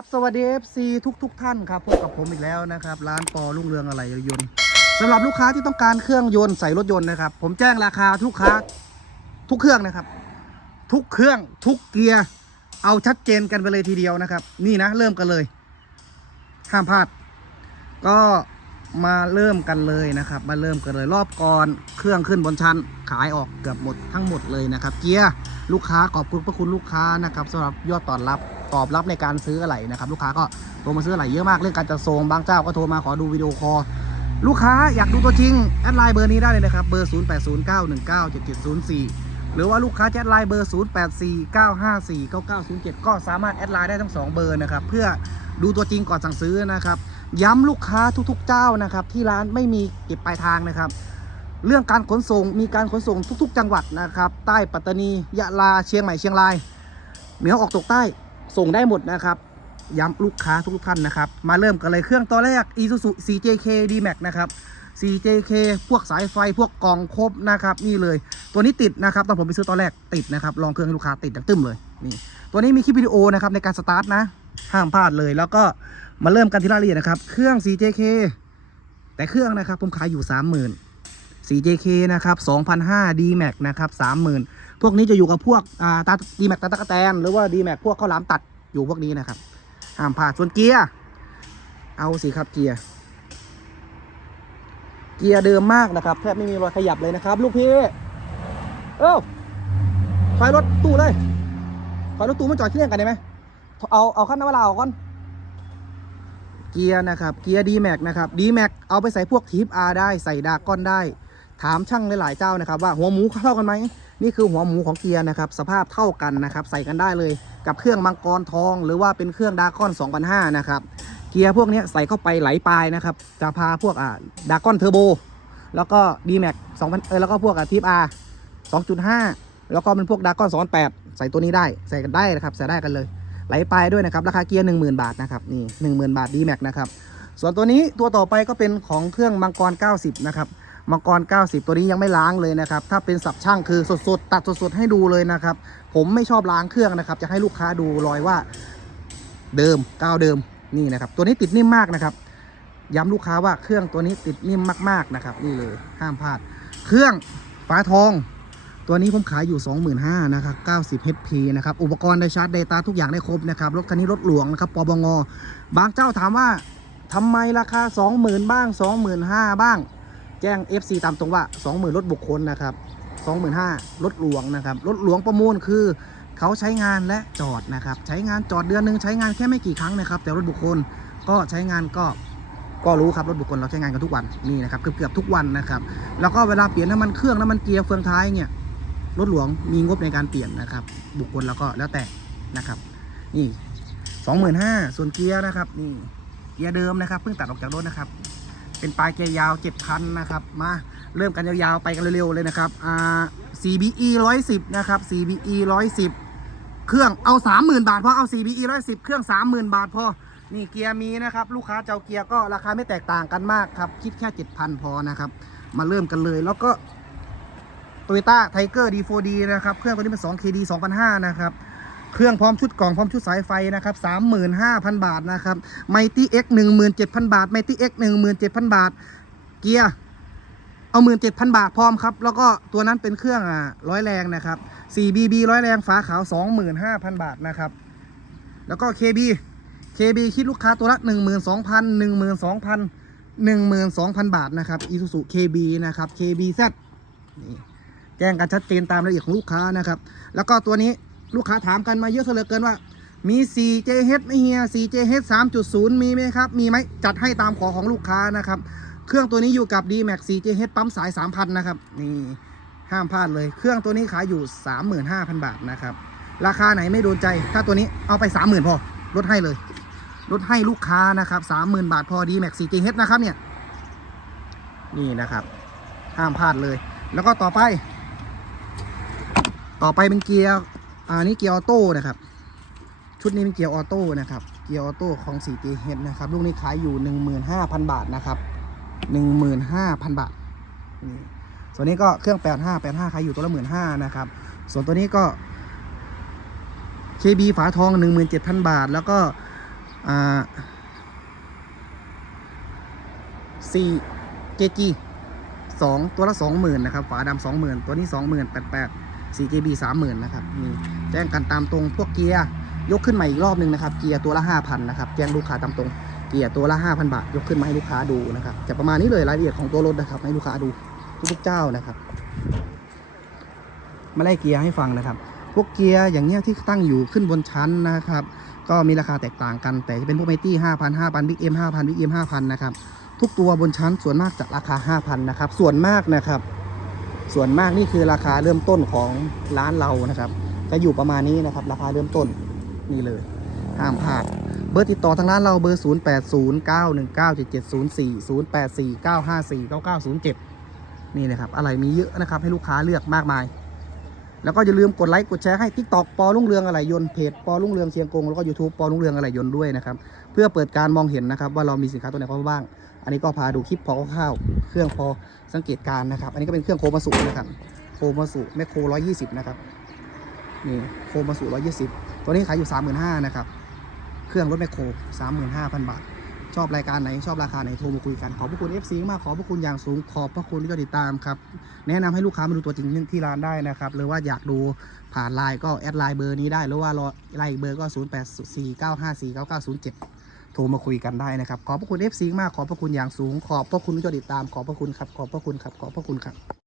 ครับสวัสดี FC ทุกทุกๆท่านครับพบกับผมอีกแล้วนะครับ ร้านปอรุ่งเรืองอะไรยนต์สำหรับลูกค้าที่ต้องการเครื่องยนต์ใส่รถยนต์นะครับ ผมแจ้งราคาทุกค้าทุกเครื่องนะครับ ทุกเครื่องทุกเกียร์เอาชัดเจนกันไปเลยทีเดียวนะครับ นี่นะเริ่มกันเลย ห้ามพลาด ก็มาเริ่มกันเลยนะครับ มาเริ่มกันเลยรอบก่อนเครื่องขึ้นบนชั้น ขายออกเกือบหมดทั้งหมดเลยนะครับ เกียร์ลูกค้าขอบคุณพระคุณลูกค้านะครับสำหรับยอดตอบรับ ตอบรับในการซื้ออะไรนะครับลูกค้าก็โทรมาซื้ออะไรเยอะมากเรื่องการจัดส่งบางเจ้าก็โทรมาขอดูวิดีโอคอลลูกค้าอยากดูตัวจริงแอดไลน์เบอร์นี้ได้เลยนะครับเบอร์ 0809197704 หรือว่าลูกค้าจะแอดไลน์เบอร์ 0849549907 ก็สามารถแอดไลน์ได้ทั้ง 2 เบอร์นะครับเพื่อดูตัวจริงก่อนสั่งซื้อนะครับ ย้ำลูกค้าทุกๆเจ้านะครับ ที่ร้านไม่มีเก็บปลายทางนะครับ เรื่องการขนส่งมีการขนส่งทุก ๆ จังหวัดนะครับ ใต้ปัตตานียะลาเชียงใหม่เชียงรายเหนือออกตกใต้ ส่งได้หมดนะครับ ย้ำลูกค้าทุกท่านนะครับ มาเริ่มกันเลยเครื่องตัวแรก Isuzu 4JK D-Max นะครับ 4JK พวกสายไฟพวกกล่องครบนะครับ นี่เลย ตัวนี้ติดนะครับตอนผมไปซื้อตอนแรกติดนะครับ ลองเครื่องให้ลูกค้าติดดังตึ้มเลยนี่ตัวนี้มีคลิปวิดีโอนะครับในการสตาร์ทนะ ห้ามพลาดเลยแล้วก็มาเริ่มกันที่รายละเอียดนะครับ เครื่อง 4JK แต่เครื่องนะครับผมขายอยู่ 30,000 4JK นะครับ2,500 D-Max นะครับ30,000 พวกนี้จะอยู่กับพวกอ่าตา D-Max ตาตะกแตน หรือว่า D-Max พวกข้าวหลามตัดอยู่พวกนี้นะครับห้ามพลาดส่วนเกียร์เอาสิครับเกียร์เกียร์เดิมมากนะครับแทบไม่มีรอยขยับเลยนะครับ ลูกพี่เอ้าถอยรถตู้เลยถอยรถตู้มาจอดเที่นี่กันได้ไหมเอาเอาขั้นนวลาออกก่อนเกียร์นะครับ เกียร์ D-Max นะครับ D-Max เอาไปใส่พวกทีป R ได้ใส่ดากอนได้ ถามช่างหลายๆเจ้านะครับว่าหัวหมูเท่ากันไหมนี่คือหัวหมูของเกียร์นะครับสภาพเท่ากันนะครับใส่กันได้เลยกับเครื่องมังกรทอง หรือว่าเป็นเครื่องดากอน2005นะครับเกียร์พวกนี้ใส่เข้าไปไหลปลายนะครับจะพาพวกอ่าดากอนเทอร์โบแล้วก็ D-Max 2000เออแล้วก็พวกอะทีป R 2.5แล้วก็เป็นพวกดากอน28ใส่ตัวนี้ได้ใส่กันได้นะครับใส่ได้กันเลย ไหลปลายด้วยนะครับราคาเกียร์10,000บาทนะครับนี่10,000บาท D-Max นะครับส่วนตัวนี้ตัวต่อไปก็เป็นของเครื่องมังกร 90 นะครับ มังกร 90 ตัวนี้ยังไม่ล้างเลยนะครับ ถ้าเป็นสับช่างคือสดๆ ตัดสดๆ ให้ดูเลยนะครับ ผมไม่ชอบล้างเครื่องนะครับ จะให้ลูกค้าดูรอยว่าเดิมกาวเดิมนี่นะครับ ตัวนี้ติดนิ่มมากนะครับ ย้ำลูกค้าว่าเครื่องตัวนี้ติดนิ่มมากๆนะครับ นี่เลยห้ามพลาด เครื่องฝาทอง ตัวนี้ผมขายอยู่ 25,000นะครับ90 HP นะครับ อุปกรณ์ได้ชาร์จ Data ทุกอย่างได้ครบนะครับ รถคันนี้รถหลวงนะครับ ปบง บางเจ้าถามว่าทำไมราคา 20,000 บ้าง 25,000 บ้าง แจ้ง FC ตามตรงว่า 20,000รถบุคคลนะครับ25,000รถหลวงนะครับรถหลวงประมูลคือเขาใช้งานและจอดนะครับ ใช้งานจอดเดือนหนึ่งใช้งานแค่ไม่กี่ครั้งนะครับ แต่รถบุคคลก็ใช้งานก็ก็รู้ครับรถบุคคลเราใช้งานกันทุกวันนี่นะครับเกือบเกือบๆทุกวันนะครับ แล้วก็เวลาเปลี่ยนน้ำมันเครื่องน้ำมันเกียร์เฟืองท้ายเนี่ยรถหลวงมีงบในการเปลี่ยนนะครับ บุคคลแล้วก็แล้วแต่นะครับนี่สองหมื่นห้าส่วนเกียร์นะครับนี่เกียร์เดิมนะครับเพิ่งตัดออกจากรถนะครับ เป็นปลายเกียร์ยาวเจ็ดพันนะครับ มาเริ่มกันยาวๆไปกันเร็วๆเลยนะครับอ่า CBE 110 นะครับ CBE 110 เครื่องเอา 30,000 บาทพอเอา CBE 110 เครื่อง 30,000 บาทพอ นี่เกียร์มีนะครับ ลูกค้าเจ้าเกียร์ก็ราคาไม่แตกต่างกันมากครับ คิดแค่ 7,000 พอนะครับ มาเริ่มกันเลยแล้วก็ Toyota Tiger D4D นะครับ เครื่องตัวนี้เป็น 2KD 2005นะครับ เครื่องพร้อมชุดกล่องพร้อมชุดสายไฟนะครับ35,000 บาทนะครับ Mighty X 17,000บาท Mighty X 17,000บาท เกียร์เอา17,000บาทพร้อมครับ แล้วก็ตัวนั้นเป็นเครื่องอะร้อยแรงนะครับ 4BB ร้อยแรงฝาขาว25,000 บาทนะครับแล้วก็ KB KB คิดลูกค้าตัวละ 12,000 12,000 12,000 บาทนะครับ Isuzu KB นะครับ KBZ นี่แจ้งกันชัดเจนตามรายละเอียดของลูกค้านะครับ แล้วก็ตัวนี้ ลูกค้าถามกันมาเยอะเสยเหลือเกินว่า มี 4JH ไหมเฮีย 4JH 3.0 มีไหมครับ มีไหมจัดให้ตามขอของลูกค้านะครับ เครื่องตัวนี้อยู่กับ D-Max 4JH ปั๊มสาย 3,000 นะครับ นี่ห้ามพลาดเลย เครื่องตัวนี้ขายอยู่ 35,000 บาทนะครับ ราคาไหนไม่โดนใจ ถ้าตัวนี้เอาไป 30,000 พอ ลดให้เลย ลดให้ลูกค้านะครับ 30,000 บาทพอ D-Max 4JH นะครับเนี่ย นี่นะครับ ห้ามพลาดเลย แล้วก็ต่อไป ต่อไปเป็นเกียร์ อ่านี่เกียร์ออโต้นะครับ ชุดนี้เป็นเกียร์ออโต้นะครับ เกียร์ออโต้ของ 4JH นะครับ ลูกนี้ขายอยู่ 15,000 บาทนะครับ15,000 บาทนี่ส่วนนี้ก็เครื่อง 85 85ขายอยู่ตัวละ 15,000นะครับ ส่วนตัวนี้ก็ KB ฝาทอง 17,000 บาท แล้วก็อ่า4 kg สองตัวละสองหมื่นนะครับ ฝาดำสองหมื่นตัวนี้สองหมื่นแปดแปดสี่ kb สามหมื่นนะครับนี่ แจ้งกันตามตรงพวกเกียร์ยกขึ้นมาอีกรอบหนึ่งนะครับ เกียร์ตัวละห้าพันนะครับแจ้งลูกค้าตามตรงเกียร์ตัวละห้าพันบาท ยกขึ้นมาให้ลูกค้าดูนะครับจะประมาณนี้เลยรายละเอียดของตัวรถนะครับให้ลูกค้าดูทุกๆเจ้านะครับ มาไล่เกียร์ให้ฟังนะครับ พวกเกียร์อย่างเงี้ยที่ตั้งอยู่ขึ้นบนชั้นนะครับ ก็มีราคาแตกต่างกัน แต่จะเป็นพวกไมตี้ห้าพันห้าพันบิ๊กเอ็มห้าพันบิ๊กเอ็มห้าพันนะครับทุกตัวบนชั้นส่วนมากจะราคา 5,000นะครับส่วนมากนะครับ ส่วนมากนี่คือราคาเริ่มต้นของร้านเรานะครับ จะอยู่ประมาณนี้นะครับ ราคาเริ่มต้นนี่เลย ห้ามพลาด เบอร์ติดต่อทางร้านเราเบอร์ 0 8 0 9 1 9 7 7 0 4 0 8 4 9 5 4 9 9 0 7 นี่นะครับ อะไรมีเยอะนะครับ ให้ลูกค้าเลือกมากมาย แล้วก็อย่าลืมกดไลค์กดแชร์ให้ TikTok ปอรุ่งเรืองอะไรยนเพจปอรุ่งเรืองเชียงกงแล้วก็ YouTube ปอรุ่งเรืองอะไรยนด้วยนะครับ เพื่อเปิดการมองเห็นนะครับ ว่าเรามีสินค้าตัวไหนเข้ามาบ้าง อันนี้ก็พาดูคลิปพอคร่าวเครื่องพอสังเกตการนะครับ อันนี้ก็เป็นเครื่องโคมาสุนะครับ โคมาสุแมคโคร120 นะครับ นี่โคมาสุ120ตัวนี้ขายอยู่35,000นห้านะครับ เครื่องรถแมคโคร35,000บาท ชอบรายการไหนชอบราคาไหนโทรมาคุยกันขอบพระคุณ FC มากขอบพระคุณอย่างสูงขอบพระคุณที่ติดตามครับ แนะนำให้ลูกค้ามาดูตัวจริงที่ร้านได้นะครับ หรือว่าอยากดูผ่านไลน์ก็แอดไลน์เบอร์นี้ได้ หรือว่ารอไลน์อีกเบอร์ก็0 8 4 9 5 4 9 9 0 7โทรมาคุยกันได้นะครับ ขอบพระคุณ FC มากขอบพระคุณอย่างสูง ขอบพระคุณที่ติดตามขอบพระคุณครับขอบพระคุณครับขอบพระคุณครับ